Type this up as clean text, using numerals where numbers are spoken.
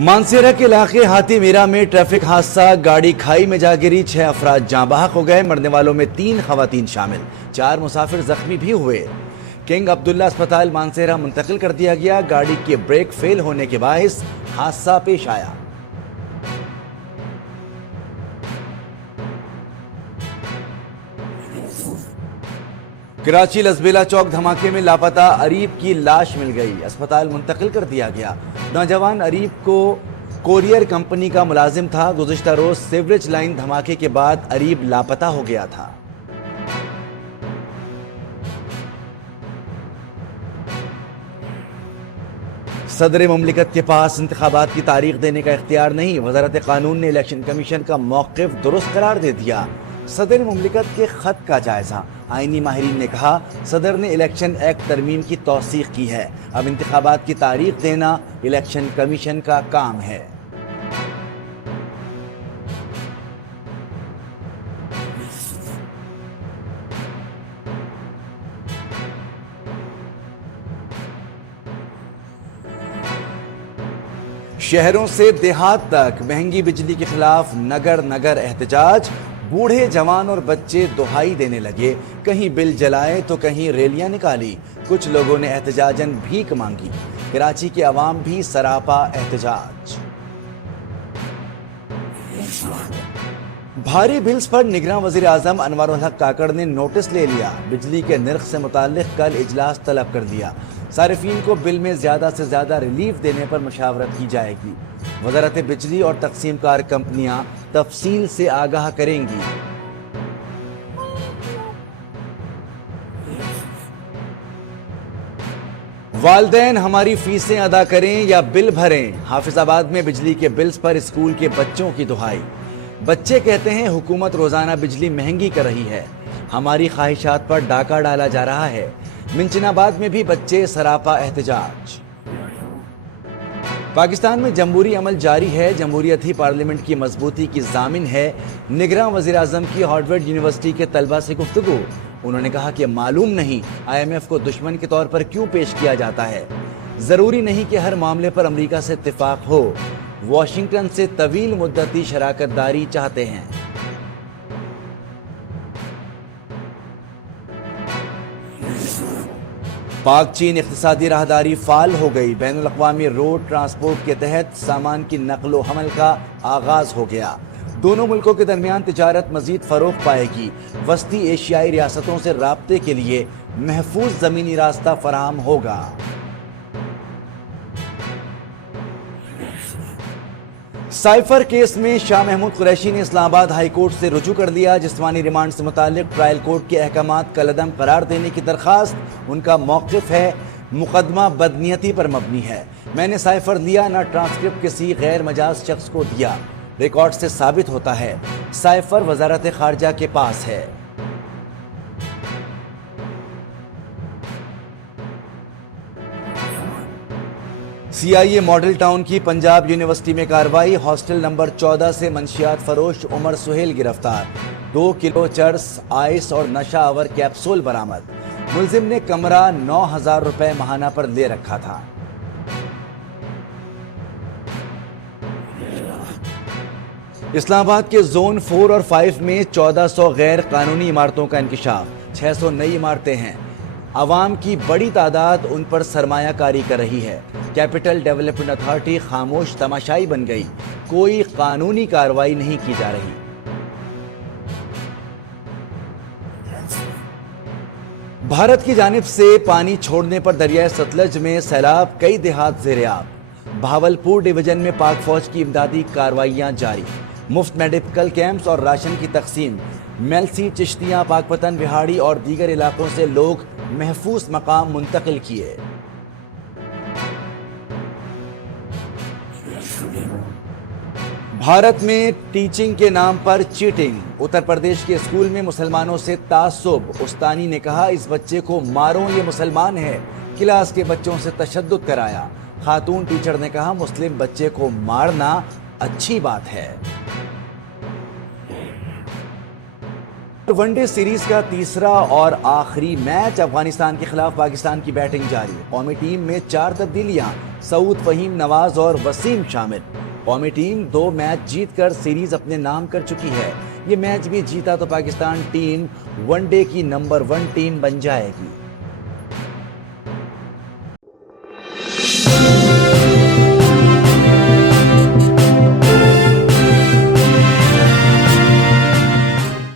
मानसेरा के इलाके हाथी मीरा में ट्रैफिक हादसा, गाड़ी खाई में जा गिरी, 6 अफराद जाँ बहक हो गए। मरने वालों में 3 खवातीन शामिल, 4 मुसाफिर जख्मी भी हुए। किंग अब्दुल्ला अस्पताल मानसेरा मुंतकिल कर दिया गया। गाड़ी के ब्रेक फेल होने के बायस हादसा पेश आया। कराची लसबेला चौक धमाके में लापता अरीब की लाश मिल गई, अस्पताल मुंतकिल कर दिया गया। नौजवान अरीब को कोरियर कंपनी का मुलाजिम था। गुज़िश्ता रोज सीवरेज लाइन धमाके के बाद अरीब लापता हो गया था। सदर मुमलिकत के पास इंतखाबात की तारीख देने का इख्तियार नहीं, वज़ारत कानून ने इलेक्शन कमीशन का मौक़िफ़ दुरुस्त करार दे दिया। सदर मुमलिकत के खत का जायजा, आईनी माहिरीन ने कहा सदर ने इलेक्शन एक्ट तरमीम की तौसीक़ की है, अब इंतखाबात की तारीख देना इलेक्शन कमीशन का काम है। शहरों से देहात तक महंगी बिजली के खिलाफ नगर नगर एहतजाज, बूढ़े जवान और बच्चे दुहाई देने लगे। कहीं बिल जलाए तो कहीं रैलियां निकाली, कुछ लोगों ने एहतजाजन भीख मांगी। कराची के अवाम भी सरापा एहतजाज। भारी बिल्स पर निगरान वज़ीर आज़म अनवारुल हक काकड़ ने नोटिस ले लिया। बिजली के निर्ख से मुताल्लिक़ कल इजलास तलब कर दिया। सारिफीन को बिल में ज़्यादा से ज़्यादा रिलीफ देने पर मशावरत की जाएगी। वज़ारत बिजली और तक़सीम कार कंपनियां तफसील से आगाह करेंगी। वालिदैन हमारी फीसें अदा करें या बिल भरें, हाफिजाबाद में बिजली के बिल्स पर स्कूल के बच्चों की दुहाई। बच्चे कहते हैं हुकूमत रोजाना बिजली महंगी कर रही है, हमारी ख्वाहिशात पर डाका डाला जा रहा है। मिंचनाबाद में भी बच्चे सरापा एहतजाज। पाकिस्तान में जमहूरी अमल जारी है, जमहूरियत ही पार्लियामेंट की मजबूती की जामिन है। निगरान वज़ीर आज़म की हार्वर्ड यूनिवर्सिटी के तलबा से गुफ्तगू, उन्होंने कहा कि मालूम नहीं IMF को दुश्मन के तौर पर क्यों पेश किया जाता है। जरूरी नहीं कि हर मामले पर अमेरिका से इत्तेफाक हो, वाशिंगटन से तवील मुद्दती शराकत दारी चाहते हैं। पाक चीन इक़्तिसादी राहदारी फाल हो गई, बैनुल अक़वामी रोड ट्रांसपोर्ट के तहत सामान की नक़्लो हमल का आगाज हो गया। दोनों मुल्कों के दरमियान तिजारत मजीद फरोग पाएगी। वस्ती एशियाई रियासतों से राब्ते के लिए महफूज ज़मीनी रास्ता फराहम होगा। साइफर केस में शाह महमूद कुरैशी ने इस्लामाबाद हाई कोर्ट से रुजू कर लिया। जिस्मानी रिमांड से मुतालिक ट्रायल कोर्ट के अहकामात कलअदम करार देने की दरखास्त। उनका मौक़िफ़ है मुकदमा बदनीयती पर मबनी है, मैंने साइफर लिया ना ट्रांसक्रिप्ट किसी गैर मजाज शख्स को दिया। रिकॉर्ड से साबित होता है साइफर वजारत खारजा के पास है। CIA मॉडल टाउन की पंजाब यूनिवर्सिटी में कार्रवाई, हॉस्टल नंबर 14 से मंशियात फरोश उमर सुहेल गिरफ्तार। 2 किलो चर्स, आइस और नशा आवर कैप्सूल बरामद। मुलजिम ने कमरा 9,000 रुपए महाना पर ले रखा था। इस्लामाबाद के जोन 4 और 5 में 1400 गैर कानूनी इमारतों का इंकिशाफ, 600 नई इमारतें हैं। अवाम की बड़ी तादाद उन पर सरमायाकारी कर रही है। कैपिटल डेवलपमेंट अथॉरिटी खामोश तमाशाई बन गई, कोई कानूनी कार्रवाई नहीं की जा रही। भारत की जानिब से पानी छोड़ने पर दरियाए सतलज में सैलाब, कई देहात ज़ेर-ए-आब। भावलपुर डिवीजन में पाक फौज की इमदादी कार्रवाइयां जारी। मुफ्त मेडिकल कैंप्स और राशन की तकसीम। मेलसी, चिश्तियां, पाकपतन, बिहाड़ी और दीगर इलाकों से लोग महफूज मकाम मुंतकिल किए। भारत में टीचिंग के नाम पर चीटिंग। उत्तर प्रदेश के स्कूल में मुसलमानों से तासुब, उस्तानी ने कहा इस बच्चे को मारो, ये मुसलमान है। क्लास के बच्चों से तशद्दुद कराया। खातून टीचर ने कहा मुस्लिम बच्चे को मारना अच्छी बात है। ون ڈے سیریز کا تیسرا اور آخری میچ افغانستان کے خلاف پاکستان کی بیٹنگ جاری. قومی ٹیم میں 4 تبدیلیاں, سعود, فہیم, نواز اور وسیم شامل. قومی ٹیم 2 میچ جیت کر سیریز اپنے نام کر چکی ہے. یہ میچ بھی جیتا تو پاکستان ٹیم ون ڈے کی نمبر 1 ٹیم بن جائے گی.